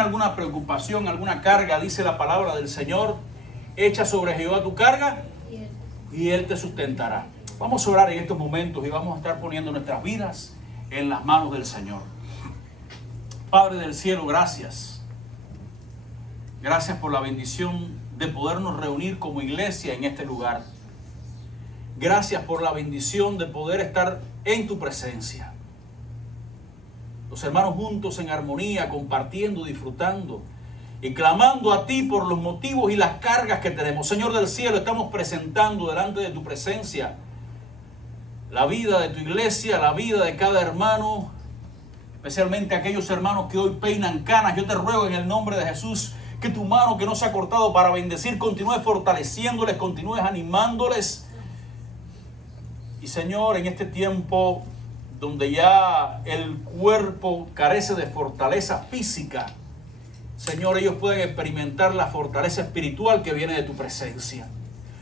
tiene alguna preocupación, alguna carga, dice la palabra del Señor, echa sobre Jehová tu carga y Él te sustentará. Vamos a orar en estos momentos y vamos a estar poniendo nuestras vidas en las manos del Señor. Padre del cielo, gracias. Gracias por la bendición de podernos reunir como iglesia en este lugar. Gracias por la bendición de poder estar en tu presencia. Los hermanos juntos en armonía, compartiendo, disfrutando y clamando a ti por los motivos y las cargas que tenemos. Señor del cielo, estamos presentando delante de tu presencia la vida de tu iglesia, la vida de cada hermano, especialmente aquellos hermanos que hoy peinan canas. Yo te ruego en el nombre de Jesús que tu mano que no se ha cortado para bendecir continúe fortaleciéndoles, continúes animándoles. Y Señor, en este tiempo donde ya el cuerpo carece de fortaleza física, Señor, ellos pueden experimentar la fortaleza espiritual que viene de tu presencia.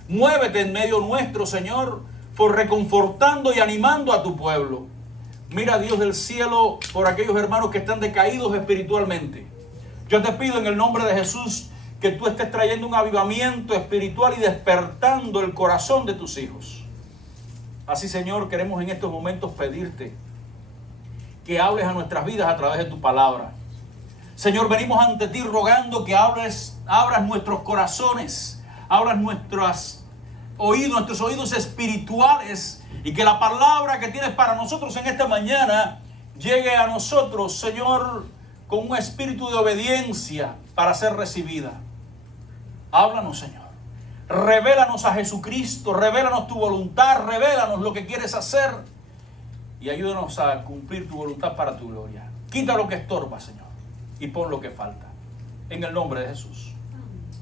Muévete en medio nuestro, Señor, por reconfortando y animando a tu pueblo. Mira, Dios del cielo, por aquellos hermanos que están decaídos espiritualmente. Yo te pido en el nombre de Jesús que tú estés trayendo un avivamiento espiritual y despertando el corazón de tus hijos. Así, Señor, queremos en estos momentos pedirte que hables a nuestras vidas a través de tu palabra. Señor, venimos ante ti rogando que abras nuestros corazones, abras nuestros oídos espirituales, y que la palabra que tienes para nosotros en esta mañana llegue a nosotros, Señor, con un espíritu de obediencia para ser recibida. Háblanos, Señor. Revélanos a Jesucristo, revélanos tu voluntad, revélanos lo que quieres hacer y ayúdanos a cumplir tu voluntad para tu gloria. Quita lo que estorba, Señor, y pon lo que falta. En el nombre de Jesús.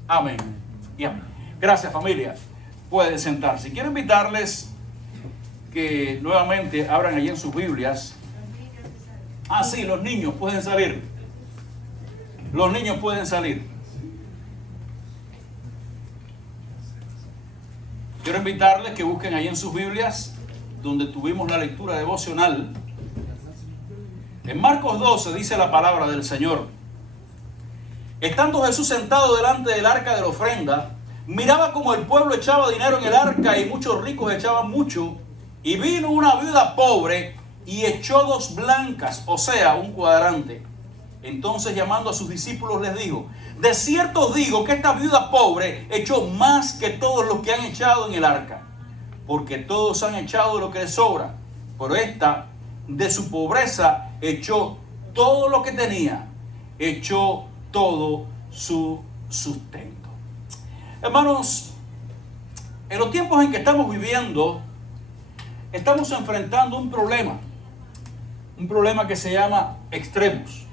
Amén y amén. Gracias, familia. Pueden sentarse. Quiero invitarles que nuevamente abran allí en sus Biblias. Sí, los niños pueden salir. Los niños pueden salir. Quiero invitarles que busquen ahí en sus Biblias donde tuvimos la lectura devocional. En Marcos 12 dice la palabra del Señor: estando Jesús sentado delante del arca de la ofrenda, miraba como el pueblo echaba dinero en el arca y muchos ricos echaban mucho. Y vino una viuda pobre y echó 2 blancas, o sea, un cuadrante. Entonces, llamando a sus discípulos, les dijo: de cierto os digo que esta viuda pobre echó más que todos los que han echado en el arca, porque todos han echado lo que les sobra, pero esta de su pobreza echó todo lo que tenía, echó todo su sustento. Hermanos, en los tiempos en que estamos viviendo, estamos enfrentando un problema que se llama extremos.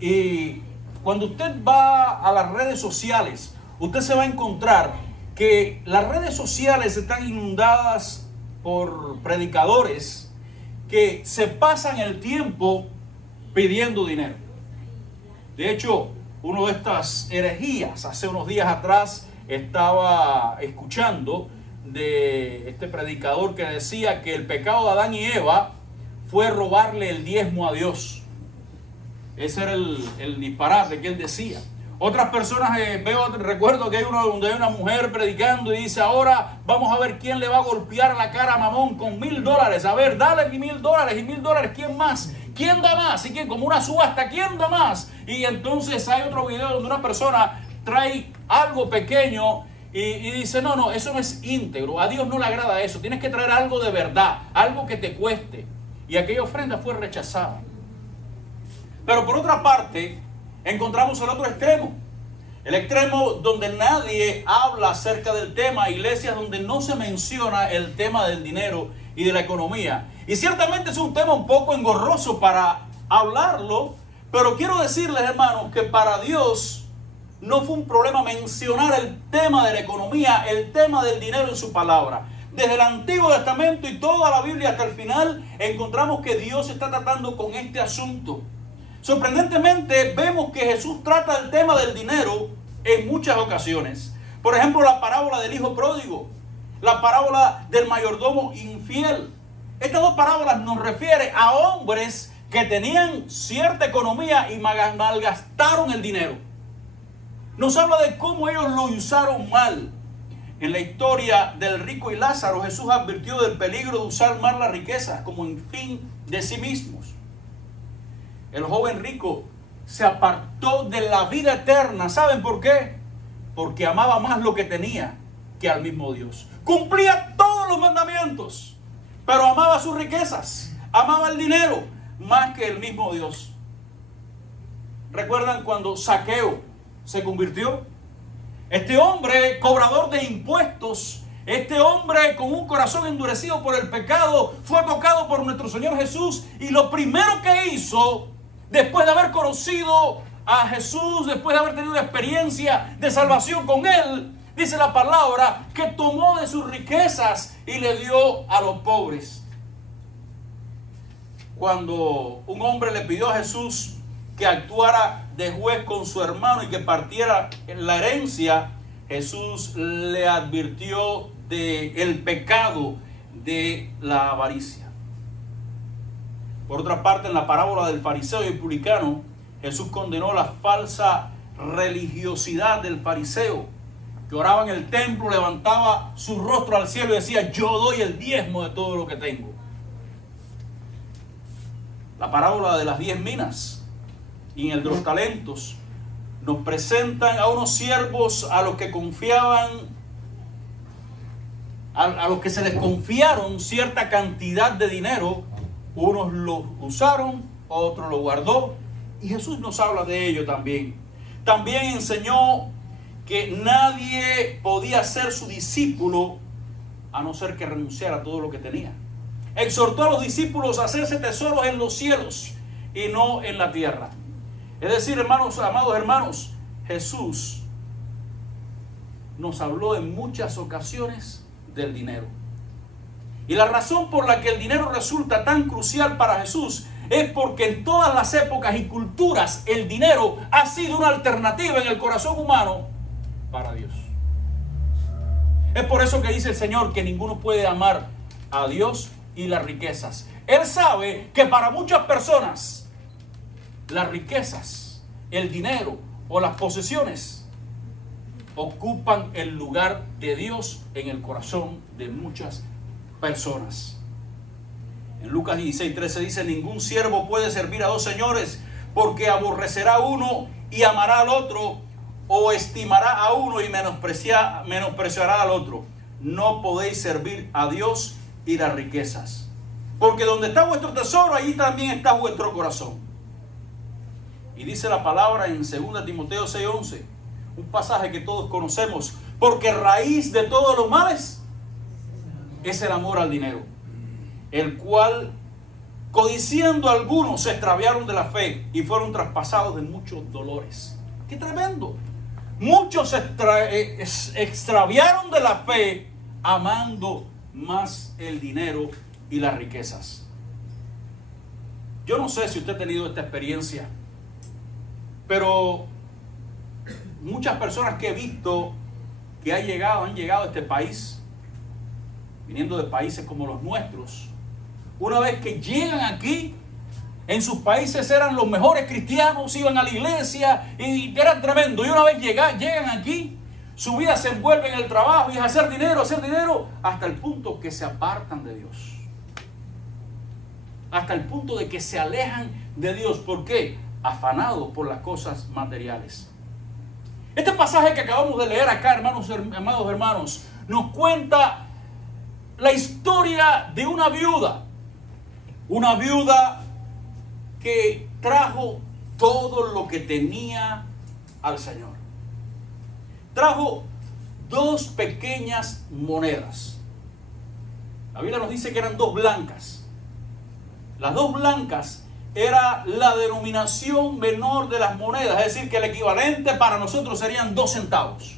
Y cuando usted va a las redes sociales, usted se va a encontrar que las redes sociales están inundadas por predicadores que se pasan el tiempo pidiendo dinero. De hecho, una de estas herejías, hace unos días atrás estaba escuchando de este predicador que decía que el pecado de Adán y Eva fue robarle el diezmo a Dios. Ese era el disparate que él decía. Otras personas, recuerdo que hay uno donde hay una mujer predicando y dice: ahora vamos a ver quién le va a golpear la cara a Mamón con $1,000. A ver, dale $1,000 y $1,000. ¿Quién más? ¿Quién da más? Y que como una subasta, ¿quién da más? Y entonces hay otro video donde una persona trae algo pequeño y dice: no, eso no es íntegro. A Dios no le agrada eso. Tienes que traer algo de verdad, algo que te cueste. Y aquella ofrenda fue rechazada. Pero por otra parte, encontramos el otro extremo. El extremo donde nadie habla acerca del tema. Iglesias donde no se menciona el tema del dinero y de la economía. Y ciertamente es un tema un poco engorroso para hablarlo. Pero quiero decirles, hermanos, que para Dios no fue un problema mencionar el tema de la economía, el tema del dinero en su palabra. Desde el Antiguo Testamento y toda la Biblia hasta el final, encontramos que Dios está tratando con este asunto. Sorprendentemente, vemos que Jesús trata el tema del dinero en muchas ocasiones. Por ejemplo, la parábola del hijo pródigo, la parábola del mayordomo infiel. Estas dos parábolas nos refieren a hombres que tenían cierta economía y malgastaron el dinero. Nos habla de cómo ellos lo usaron mal. En la historia del rico y Lázaro, Jesús advirtió del peligro de usar mal las riquezas como en fin de sí mismos. El joven rico se apartó de la vida eterna. ¿Saben por qué? Porque amaba más lo que tenía que al mismo Dios. Cumplía todos los mandamientos, pero amaba sus riquezas, amaba el dinero más que el mismo Dios. ¿Recuerdan cuando Zaqueo se convirtió? Este hombre cobrador de impuestos, este hombre con un corazón endurecido por el pecado, fue tocado por nuestro Señor Jesús, y lo primero que hizo, después de haber conocido a Jesús, después de haber tenido experiencia de salvación con Él, dice la palabra que tomó de sus riquezas y le dio a los pobres. Cuando un hombre le pidió a Jesús que actuara de juez con su hermano y que partiera la herencia, Jesús le advirtió del pecado de la avaricia. Por otra parte, en la parábola del fariseo y el publicano, Jesús condenó la falsa religiosidad del fariseo, que oraba en el templo, levantaba su rostro al cielo y decía: yo doy el diezmo de todo lo que tengo. La parábola de las 10 minas y en el de los talentos nos presentan a unos siervos a los que confiaban, a los que se les confiaron cierta cantidad de dinero. Unos lo usaron, otros lo guardó, y Jesús nos habla de ello también. También enseñó que nadie podía ser su discípulo a no ser que renunciara a todo lo que tenía. Exhortó a los discípulos a hacerse tesoros en los cielos y no en la tierra. Es decir, hermanos, amados hermanos, Jesús nos habló en muchas ocasiones del dinero. Y la razón por la que el dinero resulta tan crucial para Jesús es porque en todas las épocas y culturas el dinero ha sido una alternativa en el corazón humano para Dios. Es por eso que dice el Señor que ninguno puede amar a Dios y las riquezas. Él sabe que para muchas personas las riquezas, el dinero o las posesiones ocupan el lugar de Dios en el corazón de muchas personas. En Lucas 16:13 dice: ningún siervo puede servir a dos señores, porque aborrecerá a uno y amará al otro, o estimará a uno y menospreciará al otro. No podéis servir a Dios y las riquezas, porque donde está vuestro tesoro, allí también está vuestro corazón. Y dice la palabra en 2 Timoteo 6:11, un pasaje que todos conocemos: porque raíz de todos los males es el amor al dinero, el cual, codiciando algunos, se extraviaron de la fe y fueron traspasados de muchos dolores. ¡Qué tremendo! Muchos se extraviaron de la fe amando más el dinero y las riquezas. Yo no sé si usted ha tenido esta experiencia, pero muchas personas que he visto que han llegado a este país, viniendo de países como los nuestros, una vez que llegan aquí, en sus países eran los mejores cristianos, iban a la iglesia y eran tremendos. Y una vez llegan aquí, su vida se envuelve en el trabajo y es hacer dinero, hasta el punto que se apartan de Dios. Hasta el punto de que se alejan de Dios. ¿Por qué? Afanados por las cosas materiales. Este pasaje que acabamos de leer acá, amados hermanos, nos cuenta la historia de una viuda que trajo todo lo que tenía al Señor. Trajo 2 pequeñas monedas. La Biblia nos dice que eran 2 blancas. Las 2 blancas era la denominación menor de las monedas, es decir, que el equivalente para nosotros serían 2 centavos.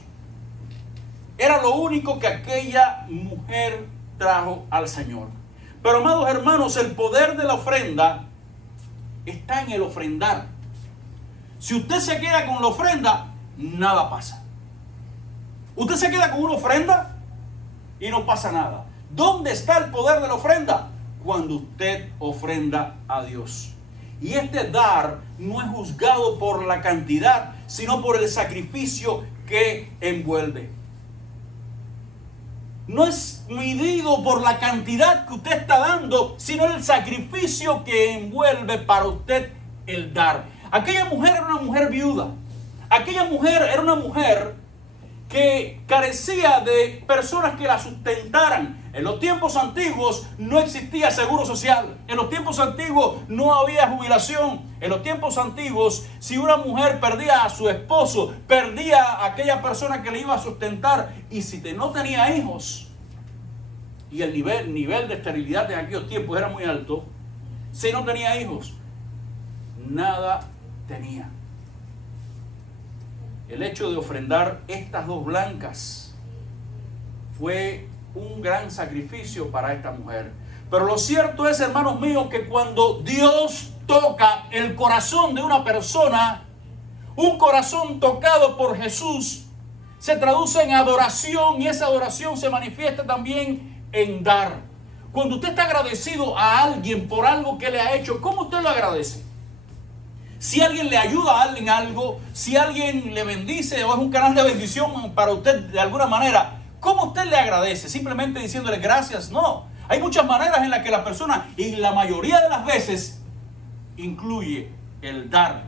Era lo único que aquella mujer trajo al Señor. Pero, amados hermanos, el poder de la ofrenda está en el ofrendar. Si usted se queda con la ofrenda, nada pasa. Usted se queda con una ofrenda y no pasa nada. ¿Dónde está el poder de la ofrenda? Cuando usted ofrenda a Dios. Y este dar no es juzgado por la cantidad, sino por el sacrificio que envuelve. No es medido por la cantidad que usted está dando, sino el sacrificio que envuelve para usted el dar. Aquella mujer era una mujer viuda. Aquella mujer era una mujer que carecía de personas que la sustentaran. En los tiempos antiguos no existía seguro social. En los tiempos antiguos no había jubilación. En los tiempos antiguos, si una mujer perdía a su esposo, perdía a aquella persona que le iba a sustentar. Y si no tenía hijos, y el nivel de esterilidad en aquellos tiempos era muy alto, si no tenía hijos, nada tenía. El hecho de ofrendar estas dos blancas fue un gran sacrificio para esta mujer. Pero lo cierto es, hermanos míos, que cuando Dios toca el corazón de una persona, un corazón tocado por Jesús, se traduce en adoración, y esa adoración se manifiesta también en dar. Cuando usted está agradecido a alguien por algo que le ha hecho, ¿cómo usted lo agradece? Si alguien le ayuda a alguien algo, si alguien le bendice o es un canal de bendición para usted de alguna manera, ¿cómo usted le agradece? ¿Simplemente diciéndole gracias? No. Hay muchas maneras en las que la persona, y la mayoría de las veces, incluye el dar.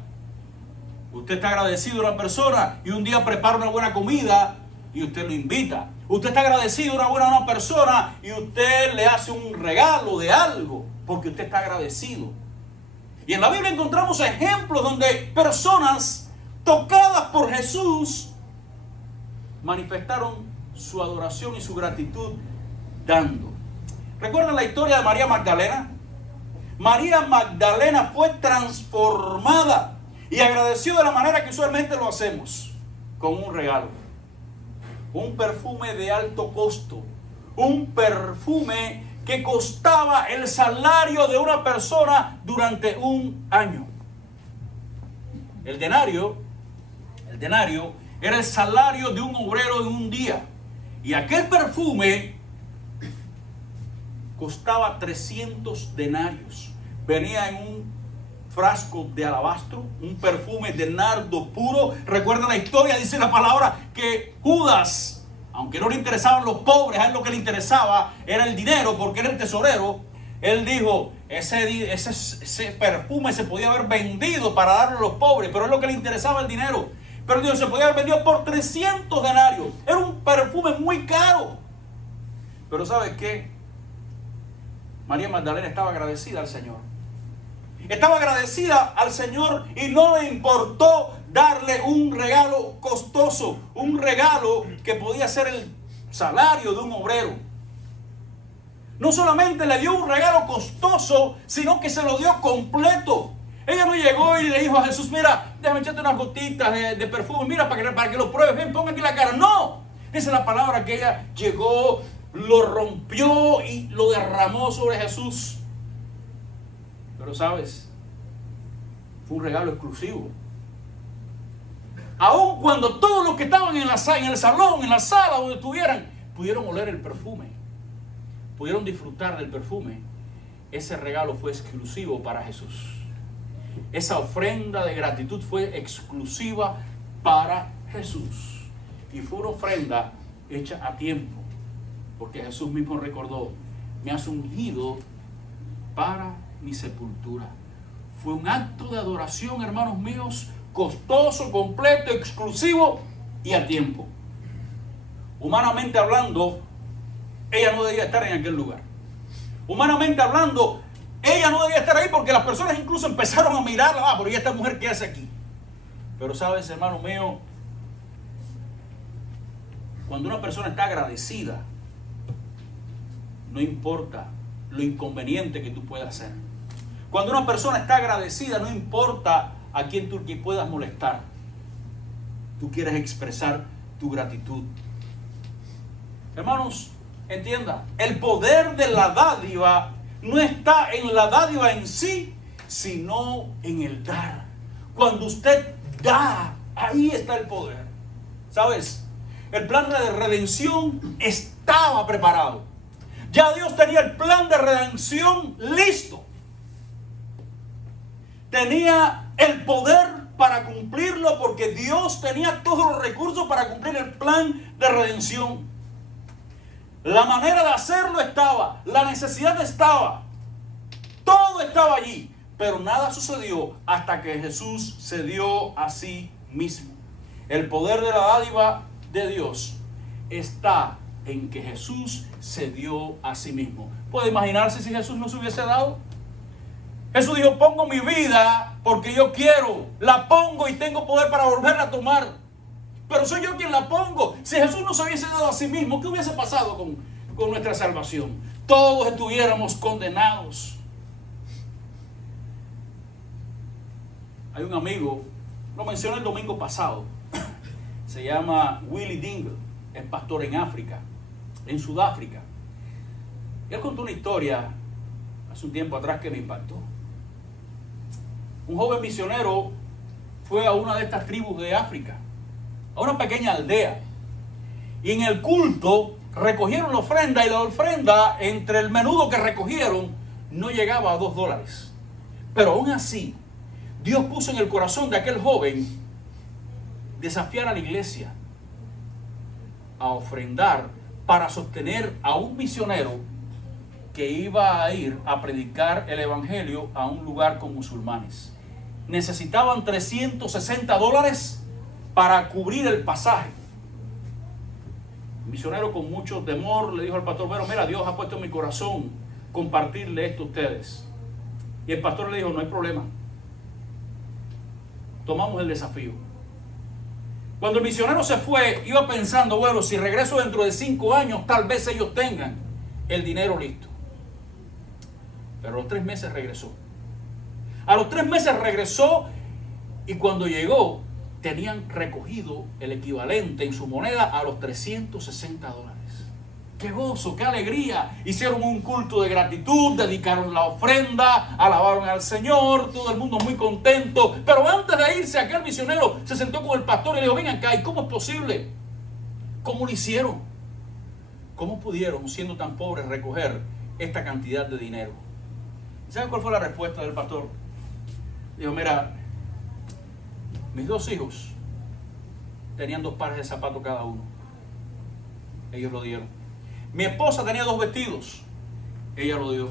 Usted está agradecido a una persona y un día prepara una buena comida y usted lo invita. Usted está agradecido a una persona y usted le hace un regalo de algo porque usted está agradecido. Y en la Biblia encontramos ejemplos donde personas tocadas por Jesús manifestaron su adoración y su gratitud dando. ¿Recuerdan la historia de María Magdalena? María Magdalena fue transformada y agradeció de la manera que usualmente lo hacemos, con un regalo. Un perfume de alto costo, un perfume que costaba el salario de una persona durante un año. El denario era el salario de un obrero en un día. Y aquel perfume costaba 300 denarios. Venía en un frasco de alabastro, un perfume de nardo puro. Recuerda la historia, dice la palabra que Judas, aunque no le interesaban los pobres, a él lo que le interesaba era el dinero, porque era el tesorero. Él dijo, ese perfume se podía haber vendido para darle a los pobres, pero es lo que le interesaba el dinero. Pero Dios, se podía haber vendido por 300 denarios. Era un perfume muy caro. Pero ¿sabes qué? María Magdalena estaba agradecida al Señor. Estaba agradecida al Señor y no le importó darle un regalo costoso, un regalo que podía ser el salario de un obrero. No solamente le dio un regalo costoso, sino que se lo dio completo. Ella no llegó y le dijo a Jesús, mira, déjame echarte unas gotitas de perfume, mira, para que lo pruebes, ven, ponga aquí la cara. No, esa es la palabra que ella llegó, lo rompió y lo derramó sobre Jesús. Pero sabes, fue un regalo exclusivo. Aun cuando todos los que estaban en el salón, en la sala donde estuvieran, pudieron oler el perfume, pudieron disfrutar del perfume, ese regalo fue exclusivo para Jesús. Esa ofrenda de gratitud fue exclusiva para Jesús. Y fue una ofrenda hecha a tiempo, porque Jesús mismo recordó, me has ungido para mi sepultura. Fue un acto de adoración, hermanos míos, costoso, completo, exclusivo y a tiempo. Humanamente hablando, ella no debía estar en aquel lugar. Humanamente hablando, ella no debía estar ahí porque las personas incluso empezaron a mirarla. Pero ¿y esta mujer qué hace aquí? Pero sabes, hermano mío, cuando una persona está agradecida, no importa lo inconveniente que tú puedas hacer. Cuando una persona está agradecida, no importa a quién tú puedas molestar. Tú quieres expresar tu gratitud. Hermanos, entienda, el poder de la dádiva no está en la dádiva en sí, sino en el dar. Cuando usted da, ahí está el poder. ¿Sabes? El plan de redención estaba preparado. Ya Dios tenía el plan de redención listo. tenía el poder para cumplirlo, porque Dios tenía todos los recursos para cumplir el plan de redención. La manera de hacerlo estaba, la necesidad estaba, todo estaba allí, pero nada sucedió hasta que Jesús se dio a sí mismo. El poder de la dádiva de Dios está en que Jesús se dio a sí mismo. ¿Puede imaginarse si Jesús no se hubiese dado? Jesús dijo: pongo mi vida porque yo quiero, la pongo y tengo poder para volverla a tomar. Pero soy yo quien la pongo. Si Jesús no se hubiese dado a sí mismo, ¿qué hubiese pasado con nuestra salvación? Todos estuviéramos condenados. Hay un amigo, lo mencioné el domingo pasado, se llama Willie Dingle, es pastor en África, en Sudáfrica. Y él contó una historia hace un tiempo atrás que me impactó. Un joven misionero fue a una de estas tribus de África, a una pequeña aldea, y en el culto recogieron la ofrenda, y la ofrenda, entre el menudo que recogieron, no llegaba a $2. Pero aún así, Dios puso en el corazón de aquel joven desafiar a la iglesia a ofrendar para sostener a un misionero que iba a ir a predicar el evangelio a un lugar con musulmanes. Necesitaban $360 para cubrir el pasaje. El misionero, con mucho temor, le dijo al pastor: pero mira, Dios ha puesto en mi corazón compartirle esto a ustedes. Y el pastor le dijo: no hay problema, tomamos el desafío. Cuando el misionero se fue, iba pensando: bueno, si regreso dentro de 5 años, tal vez ellos tengan el dinero listo. Pero a los 3 meses regresó. A los 3 meses regresó, y cuando llegó, tenían recogido el equivalente en su moneda a los $360. ¡Qué gozo, qué alegría! Hicieron un culto de gratitud, dedicaron la ofrenda, alabaron al Señor, todo el mundo muy contento. Pero antes de irse, aquel misionero se sentó con el pastor y le dijo: ven acá, ¿y cómo es posible? ¿Cómo lo hicieron? ¿Cómo pudieron, siendo tan pobres, recoger esta cantidad de dinero? ¿Saben cuál fue la respuesta del pastor? Dijo: mira, mis 2 hijos tenían 2 pares de zapatos cada uno. Ellos lo dieron. Mi esposa tenía 2 vestidos. Ella lo dio.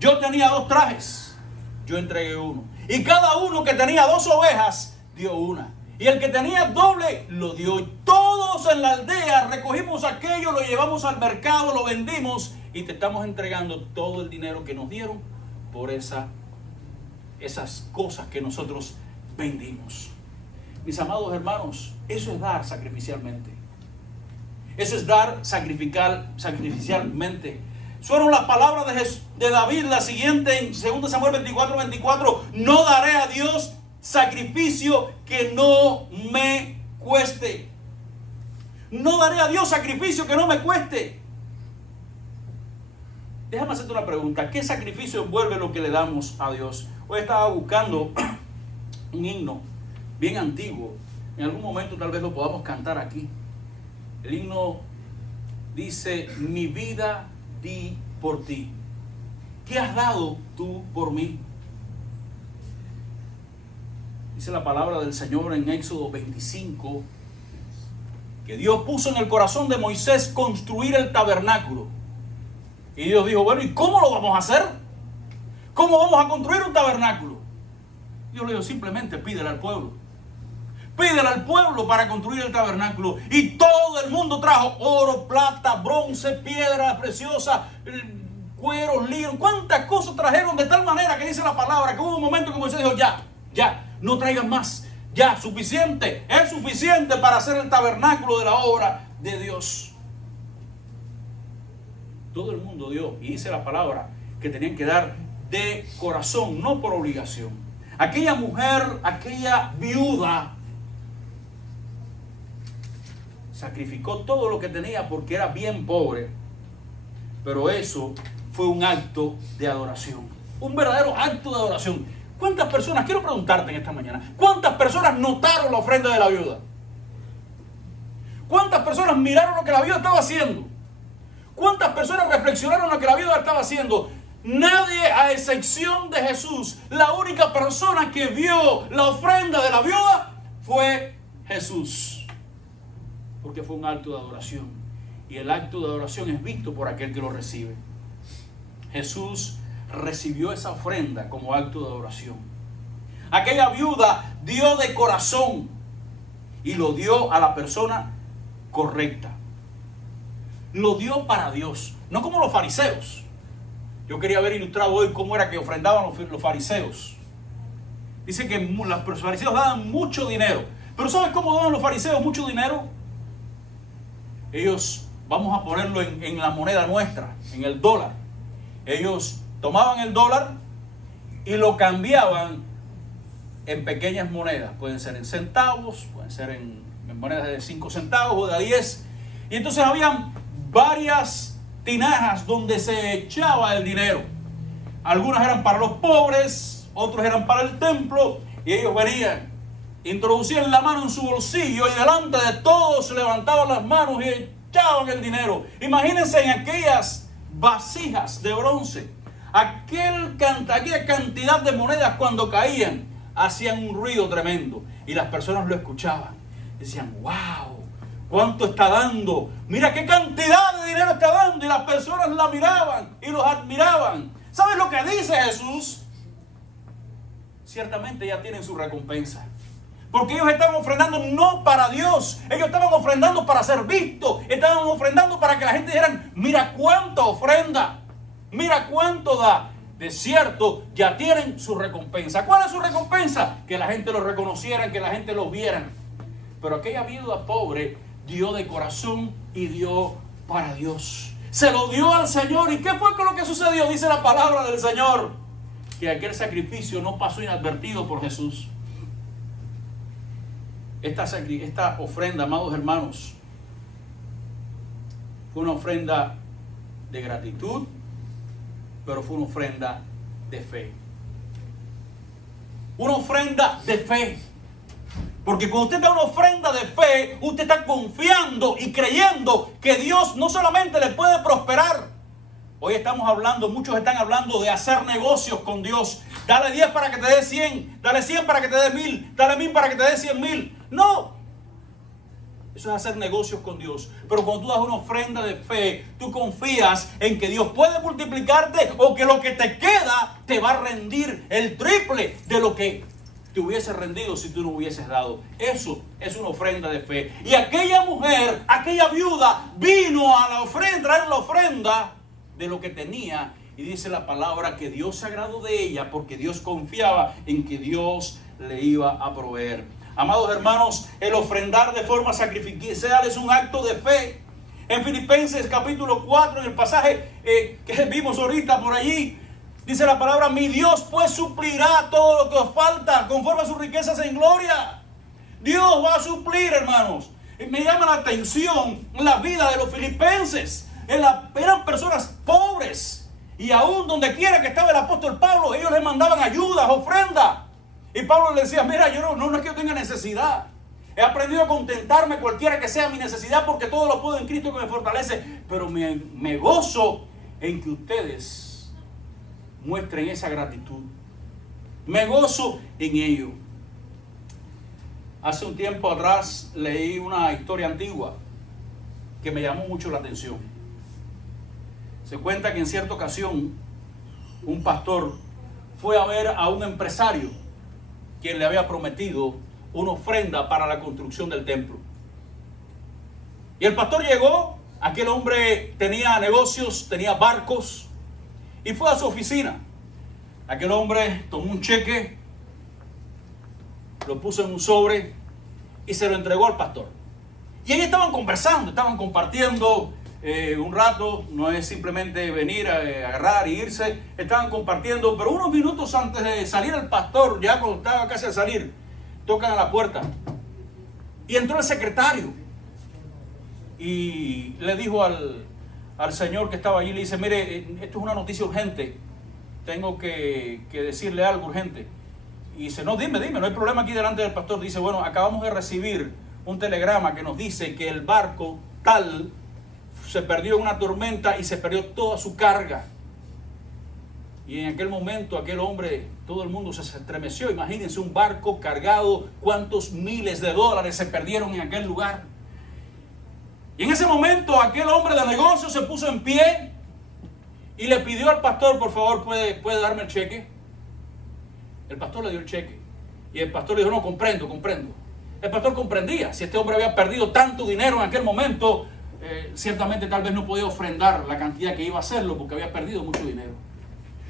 Yo tenía 2 trajes. Yo entregué uno. Y cada uno que tenía 2 ovejas dio una. Y el que tenía doble lo dio. Y todos en la aldea recogimos aquello, lo llevamos al mercado, lo vendimos, y te estamos entregando todo el dinero que nos dieron por esas cosas que nosotros vendimos. Mis amados hermanos, eso es dar sacrificialmente. Eso es dar sacrificialmente. Fueron las palabras de David, la siguiente en 2 Samuel 24:24. No daré a Dios sacrificio que no me cueste. No daré a Dios sacrificio que no me cueste. Déjame hacerte una pregunta. ¿Qué sacrificio envuelve lo que le damos a Dios? Hoy estaba buscando un himno bien antiguo. En algún momento tal vez lo podamos cantar aquí. El himno dice: mi vida di por ti. ¿Qué has dado tú por mí? Dice la palabra del Señor en Éxodo 25 que Dios puso en el corazón de Moisés construir el tabernáculo. Y Dios dijo: bueno, ¿y cómo lo vamos a hacer? ¿Cómo vamos a construir un tabernáculo? Dios le dijo: simplemente pídele al pueblo. Pídele al pueblo para construir el tabernáculo. Y todo el mundo trajo oro, plata, bronce, piedra preciosa, cuero, lino. ¿Cuántas cosas trajeron? De tal manera que dice la palabra que hubo un momento que Moisés dijo: ya, no traigan más. Ya, suficiente. Es suficiente para hacer el tabernáculo de la obra de Dios. Todo el mundo dio, y dice la palabra que tenían que dar de corazón, no por obligación. Aquella mujer, aquella viuda, sacrificó todo lo que tenía porque era bien pobre, pero eso fue un acto de adoración, un verdadero acto de adoración. ¿Cuántas personas, quiero preguntarte en esta mañana, cuántas personas notaron la ofrenda de la viuda? ¿Cuántas personas miraron lo que la viuda estaba haciendo? ¿Cuántas personas reflexionaron lo que la viuda estaba haciendo? Nadie, a excepción de Jesús, la única persona que vio la ofrenda de la viuda fue Jesús. Porque fue un acto de adoración. Y el acto de adoración es visto por aquel que lo recibe. Jesús recibió esa ofrenda como acto de adoración. Aquella viuda dio de corazón y lo dio a la persona correcta. Lo dio para Dios, no como los fariseos. Yo quería haber ilustrado hoy cómo era que ofrendaban los fariseos. Dice que los fariseos daban mucho dinero. Pero ¿sabes cómo daban los fariseos mucho dinero? Ellos, vamos a ponerlo en la moneda nuestra, en el dólar. Ellos tomaban el dólar y lo cambiaban en pequeñas monedas. Pueden ser en centavos, pueden ser en monedas de 5 centavos o de 10. Y entonces habían varias tinajas donde se echaba el dinero. Algunas eran para los pobres, otros eran para el templo. Y ellos venían, introducían la mano en su bolsillo y delante de todos levantaban las manos y echaban el dinero. Imagínense en aquellas vasijas de bronce, aquella cantidad de monedas cuando caían, hacían un ruido tremendo y las personas lo escuchaban. Decían, wow, ¿cuánto está dando? Mira qué cantidad de dinero está dando. Y las personas la miraban y los admiraban. ¿Sabes lo que dice Jesús? Ciertamente ya tienen su recompensa. Porque ellos estaban ofrendando no para Dios. Ellos estaban ofrendando para ser vistos. Estaban ofrendando para que la gente dijera, mira cuánto ofrenda. Mira cuánto da. De cierto, ya tienen su recompensa. ¿Cuál es su recompensa? Que la gente los reconociera, que la gente los viera. Pero aquella viuda pobre dio de corazón y dio para Dios. Se lo dio al Señor. ¿Y qué fue con lo que sucedió? Dice la palabra del Señor, que aquel sacrificio no pasó inadvertido por Jesús. Esta ofrenda, amados hermanos, fue una ofrenda de gratitud, pero fue una ofrenda de fe. Una ofrenda de fe. Porque cuando usted da una ofrenda de fe, usted está confiando y creyendo que Dios no solamente le puede prosperar. Hoy estamos hablando, muchos están hablando de hacer negocios con Dios. Dale 10 para que te dé 100. Dale 100 para que te dé 1000. Dale 1000 para que te dé 100,000. No. Eso es hacer negocios con Dios. Pero cuando tú das una ofrenda de fe, tú confías en que Dios puede multiplicarte o que lo que te queda te va a rendir el triple de lo que te hubiese rendido si tú no hubieses dado. Eso es una ofrenda de fe. Y aquella mujer, aquella viuda, vino a la ofrenda, traer la ofrenda de lo que tenía. Y dice la palabra que Dios se agradó de ella porque Dios confiaba en que Dios le iba a proveer. Amados hermanos, el ofrendar de forma sacrificial es un acto de fe. En Filipenses capítulo 4, en el pasaje que vimos ahorita por allí, dice la palabra, mi Dios pues suplirá todo lo que os falta conforme a sus riquezas en gloria. Dios va a suplir, hermanos. Y me llama la atención la vida de los filipenses. Eran personas pobres. Y aún donde quiera que estaba el apóstol Pablo, ellos le mandaban ayudas, ofrendas. Y Pablo le decía, mira, yo no es que yo tenga necesidad. He aprendido a contentarme cualquiera que sea mi necesidad porque todo lo puedo en Cristo que me fortalece. Pero me gozo en que ustedes muestren esa gratitud. Me gozo en ello. Hace un tiempo atrás leí una historia antigua que me llamó mucho la atención. Se cuenta que en cierta ocasión un pastor fue a ver a un empresario quien le había prometido una ofrenda para la construcción del templo. Y el pastor llegó, aquel hombre tenía negocios, tenía barcos, y fue a su oficina. Aquel hombre tomó un cheque, lo puso en un sobre y se lo entregó al pastor. Y ahí estaban conversando, estaban compartiendo un rato. No es simplemente venir a agarrar e irse. Estaban compartiendo, pero unos minutos antes de salir el pastor, ya cuando estaba casi a salir, tocan a la puerta. Y entró el secretario y le dijo al señor que estaba allí, le dice, mire, esto es una noticia urgente. Tengo que decirle algo urgente. Y dice, no, dime, no hay problema aquí delante del pastor. Dice, bueno, acabamos de recibir un telegrama que nos dice que el barco tal se perdió en una tormenta y se perdió toda su carga. Y en aquel momento, aquel hombre, todo el mundo se estremeció. Imagínense un barco cargado, cuántos miles de dólares se perdieron en aquel lugar. Y en ese momento, aquel hombre de negocio se puso en pie y le pidió al pastor, por favor, ¿puede darme el cheque? El pastor le dio el cheque. Y el pastor le dijo, no, comprendo. El pastor comprendía. Si este hombre había perdido tanto dinero en aquel momento, ciertamente tal vez no podía ofrendar la cantidad que iba a hacerlo porque había perdido mucho dinero.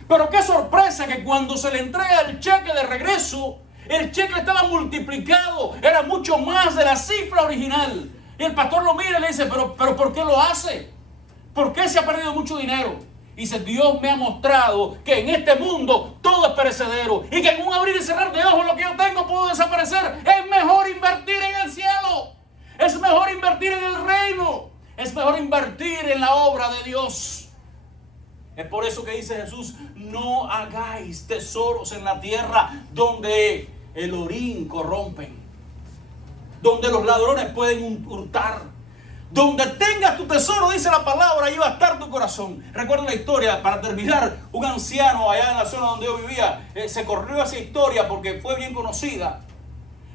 Pero qué sorpresa que cuando se le entrega el cheque de regreso, el cheque estaba multiplicado, era mucho más de la cifra original. Y el pastor lo mira y le dice, pero ¿por qué lo hace? ¿Por qué se ha perdido mucho dinero? Y dice, Dios me ha mostrado que en este mundo todo es perecedero y que en un abrir y cerrar de ojos lo que yo tengo puedo desaparecer. Es mejor invertir en el cielo, es mejor invertir en el reino, es mejor invertir en la obra de Dios. Es por eso que dice Jesús, no hagáis tesoros en la tierra donde el orín corrompen, donde los ladrones pueden hurtar. Donde tengas tu tesoro, dice la palabra, ahí va a estar tu corazón. Recuerdo la historia, para terminar, un anciano allá en la zona donde yo vivía, se corrió esa historia porque fue bien conocida.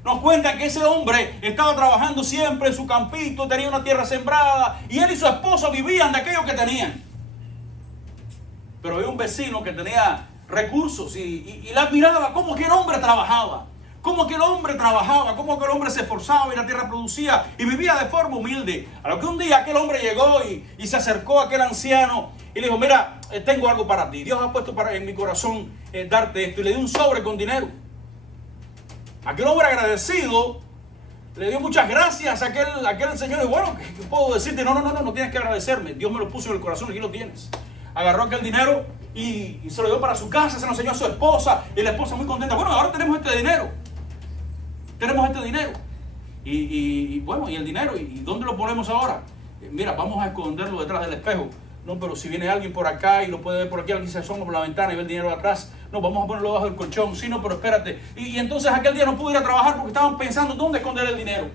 Nos cuenta que ese hombre estaba trabajando siempre en su campito, tenía una tierra sembrada, y él y su esposa vivían de aquello que tenían. Pero había un vecino que tenía recursos y la admiraba cómo aquel hombre trabajaba. Cómo aquel hombre trabajaba, cómo aquel hombre se esforzaba y la tierra producía y vivía de forma humilde. A lo que un día aquel hombre llegó y se acercó a aquel anciano y le dijo, mira, tengo algo para ti. Dios ha puesto en mi corazón darte esto. Y le dio un sobre con dinero. Aquel hombre agradecido le dio muchas gracias a aquel señor. Y bueno, ¿qué puedo decirte? No tienes que agradecerme. Dios me lo puso en el corazón y aquí lo tienes. Agarró aquel dinero y se lo dio para su casa, se lo enseñó a su esposa y la esposa muy contenta. Bueno, ahora tenemos este dinero. Y bueno, y el dinero, ¿y dónde lo ponemos ahora? Mira, vamos a esconderlo detrás del espejo. No, pero si viene alguien por acá y lo puede ver por aquí, alguien se asoma por la ventana y ve el dinero atrás. No, vamos a ponerlo debajo del colchón. Sí, no, pero espérate. Y entonces aquel día no pude ir a trabajar porque estaban pensando dónde esconder el dinero.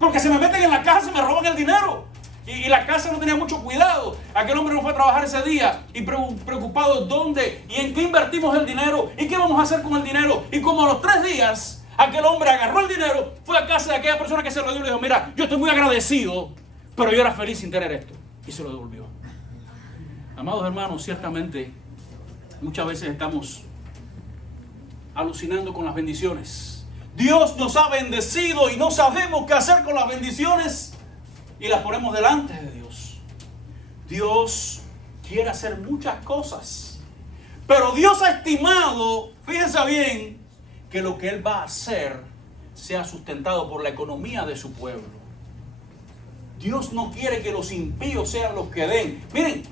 Porque se me meten en la casa y me roban el dinero. Y la casa no tenía mucho cuidado. Aquel hombre no fue a trabajar ese día y preocupado dónde y en qué invertimos el dinero y qué vamos a hacer con el dinero. Y como a los 3 días... aquel hombre agarró el dinero, fue a casa de aquella persona que se lo dio y le dijo, mira, yo estoy muy agradecido, pero yo era feliz sin tener esto. Y se lo devolvió. Amados hermanos, ciertamente, muchas veces estamos alucinando con las bendiciones. Dios nos ha bendecido y no sabemos qué hacer con las bendiciones y las ponemos delante de Dios. Dios quiere hacer muchas cosas, pero Dios ha estimado, fíjense bien, que lo que Él va a hacer sea sustentado por la economía de su pueblo. Dios no quiere que los impíos sean los que den. Miren,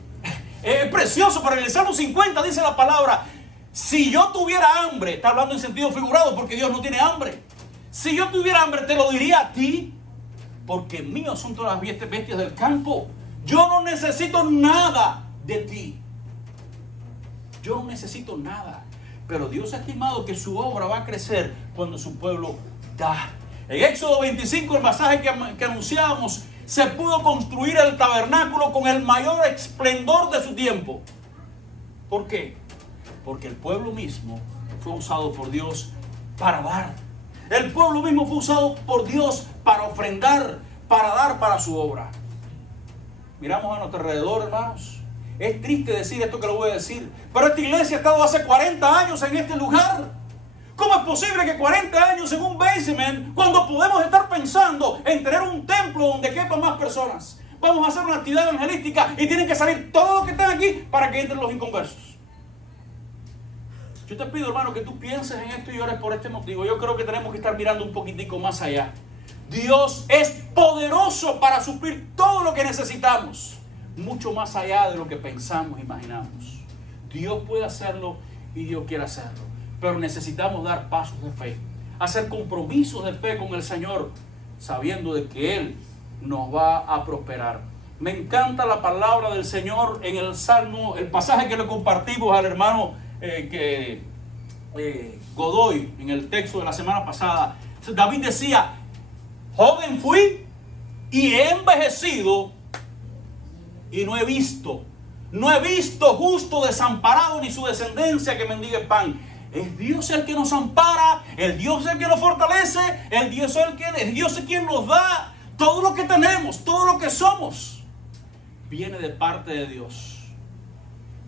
es precioso, pero en el Salmo 50 dice la palabra, si yo tuviera hambre, está hablando en sentido figurado porque Dios no tiene hambre. Si yo tuviera hambre te lo diría a ti, porque míos son todas las bestias del campo. Yo no necesito nada de ti. Yo no necesito nada. Pero Dios ha estimado que su obra va a crecer cuando su pueblo da. En Éxodo 25, el pasaje que anunciábamos, se pudo construir el tabernáculo con el mayor esplendor de su tiempo. ¿Por qué? Porque el pueblo mismo fue usado por Dios para dar. El pueblo mismo fue usado por Dios para ofrendar, para dar para su obra. Miramos a nuestro alrededor, hermanos. Es triste decir esto que lo voy a decir, pero esta iglesia ha estado hace 40 años en este lugar. ¿Cómo es posible que 40 años en un basement, cuando podemos estar pensando en tener un templo donde quepan más personas? Vamos a hacer una actividad evangelística y tienen que salir todos los que están aquí para que entren los inconversos. Yo te pido, hermano, que tú pienses en esto y ores por este motivo. Yo creo que tenemos que estar mirando un poquitico más allá. Dios es poderoso para suplir todo lo que necesitamos. Mucho más allá de lo que pensamos, imaginamos. Dios puede hacerlo y Dios quiere hacerlo. Pero necesitamos dar pasos de fe. Hacer compromisos de fe con el Señor, sabiendo de que Él nos va a prosperar. Me encanta la palabra del Señor en el Salmo, el pasaje que le compartimos al hermano Godoy en el texto de la semana pasada. David decía, joven fui y he envejecido y no he visto No he visto justo desamparado ni su descendencia que mendigue pan. Es Dios el que nos ampara, el Dios el que nos fortalece, el Dios es quien nos da todo lo que tenemos, todo lo que somos. Viene de parte de Dios.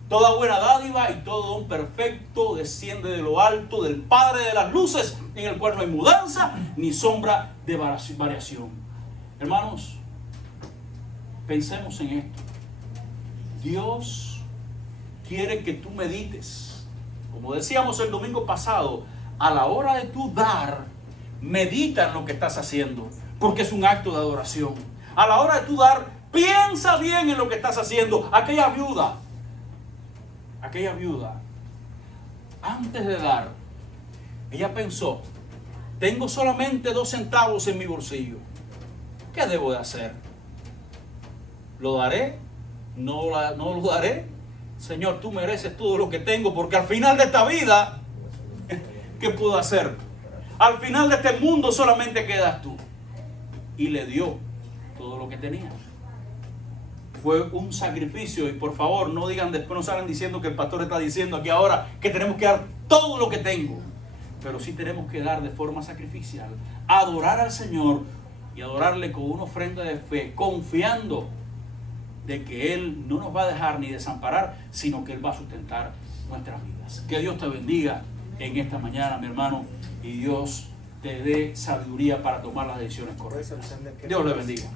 Toda buena dádiva y todo don perfecto desciende de lo alto del Padre de las luces, en el cual no hay mudanza ni sombra de variación. Hermanos, pensemos en esto. Dios quiere que tú medites. Como decíamos el domingo pasado, a la hora de tú dar, medita en lo que estás haciendo, porque es un acto de adoración. A la hora de tú dar, piensa bien en lo que estás haciendo. Aquella viuda, antes de dar, ella pensó, tengo solamente 2 centavos en mi bolsillo. ¿Qué debo de hacer? ¿Lo daré? ¿No lo daré? Señor, tú mereces todo lo que tengo, porque al final de esta vida, ¿qué puedo hacer? Al final de este mundo solamente quedas tú. Y le dio todo lo que tenía. Fue un sacrificio, y por favor no digan después, no salgan diciendo que el pastor está diciendo aquí ahora que tenemos que dar todo lo que tengo, pero sí tenemos que dar de forma sacrificial, adorar al Señor y adorarle con una ofrenda de fe, confiando de que Él no nos va a dejar ni desamparar, sino que Él va a sustentar nuestras vidas. Que Dios te bendiga en esta mañana, mi hermano, y Dios te dé sabiduría para tomar las decisiones correctas. Dios le bendiga.